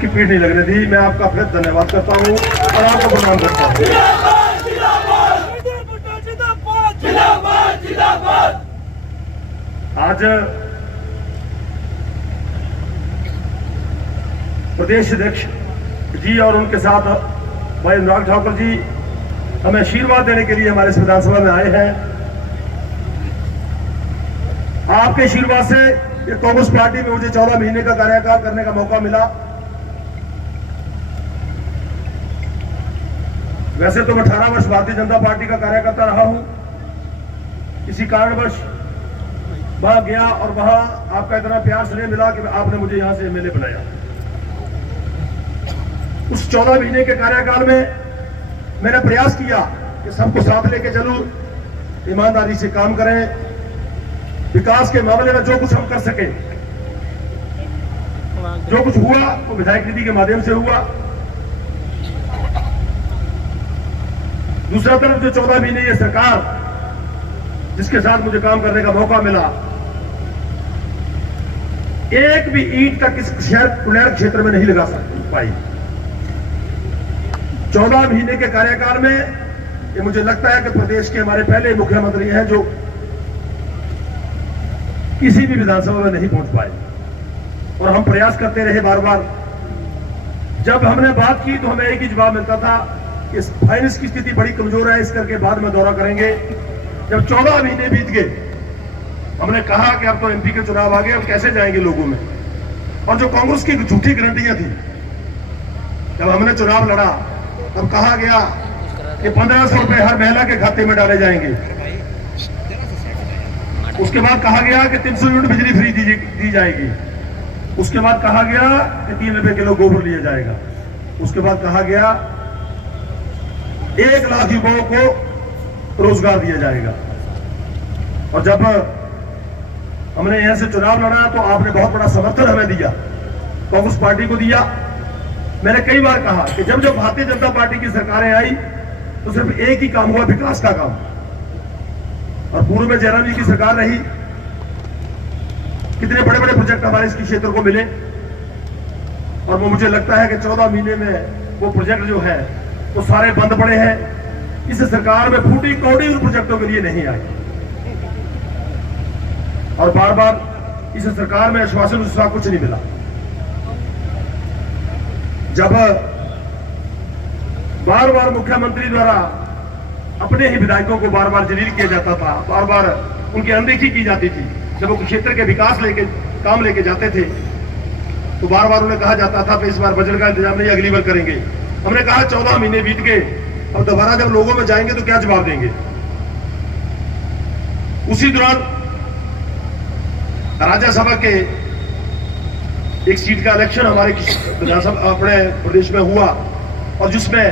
की पीठ नहीं लगने दी। मैं आपका फिर धन्यवाद करता हूँ और आपको प्रणाम करता हूँ। आज प्रदेश अध्यक्ष जी और उनके साथ भाई अनुराग ठाकुर जी हमें आशीर्वाद देने के लिए हमारे विधानसभा में आए हैं। आपके आशीर्वाद से कांग्रेस पार्टी में मुझे 14 महीने का कार्यकाल करने का मौका मिला। वैसे तो मैं 18 वर्ष भारतीय जनता पार्टी का कार्यकर्ता रहा हूं। किसी कारणवश वहां गया और वहां आपका इतना प्यार स्नेह मिला कि आपने मुझे यहां से एमएलए बनाया। उस 14 महीने के कार्यकाल में मैंने प्रयास किया कि सबको साथ लेके चलूं, ईमानदारी से काम करें, विकास के मामले में जो कुछ हम कर सके, जो कुछ हुआ वो विधायक निधि के माध्यम से हुआ। दूसरा तरफ जो 14 महीने ये सरकार जिसके साथ मुझे काम करने का मौका मिला, एक भी ईंट तक इस शहर कुलैर क्षेत्र में नहीं लगा पाई। 14 महीने के कार्यकाल में ये मुझे लगता है कि प्रदेश के हमारे पहले मुख्यमंत्री हैं जो किसी भी विधानसभा में नहीं पहुंच पाए। और हम प्रयास करते रहे बार बार। जब हमने बात की तो हमें एक ही जवाब मिलता था कि फाइनेंस की स्थिति बड़ी कमजोर है, इस करके बाद में दौरा करेंगे। जब 14 महीने बीत गए, हमने कहा कि अब तो एमपी के चुनाव आ गए, अब कैसे जाएंगे लोगों में। और जो कांग्रेस की झूठी गारंटियां थी, जब हमने चुनाव लड़ा तब कहा गया कि 1500 रुपए हर महिला के खाते में डाले जाएंगे। उसके बाद कहा गया कि 300 यूनिट बिजली फ्री दी जाएगी। उसके बाद कहा गया कि 3 रुपए किलो गोबर लिया जाएगा। उसके बाद कहा गया 1 लाख युवाओं को रोजगार दिया जाएगा। और जब हमने यहां से चुनाव लड़ा तो आपने बहुत बड़ा समर्थन हमें दिया, कांग्रेस पार्टी को दिया। मैंने कई बार कहा कि जब जब भारतीय जनता पार्टी की सरकारें आई तो सिर्फ एक ही काम हुआ, विकास का काम। और पूर्व में जयराम जी की सरकार रही, कितने बड़े बड़े प्रोजेक्ट हमारे इस क्षेत्र को मिले। और वो मुझे लगता है कि 14 महीने में वो प्रोजेक्ट जो है वो सारे बंद पड़े हैं। इस सरकार में फूटी कौड़ी उन प्रोजेक्टों के लिए नहीं आई। और बार बार इस सरकार में आश्वासन उसका कुछ नहीं मिला। जब बार बार मुख्यमंत्री द्वारा अपने ही विधायकों को बार बार जलील किया जाता था, बार बार उनकी अनदेखी की जाती थी, जब वो क्षेत्र के विकास काम लेके जाते थे तो बार बार उन्हें कहा जाता था कि इस बार बजट का इंतजाम नहीं, अगली बार करेंगे। हमने कहा 14 महीने बीत गए, अब दोबारा जब लोगों में जाएंगे तो क्या जवाब देंगे। उसी दौरान राज्यसभा के एक सीट का इलेक्शन हमारे विधानसभा अपने प्रदेश में हुआ और जिसमें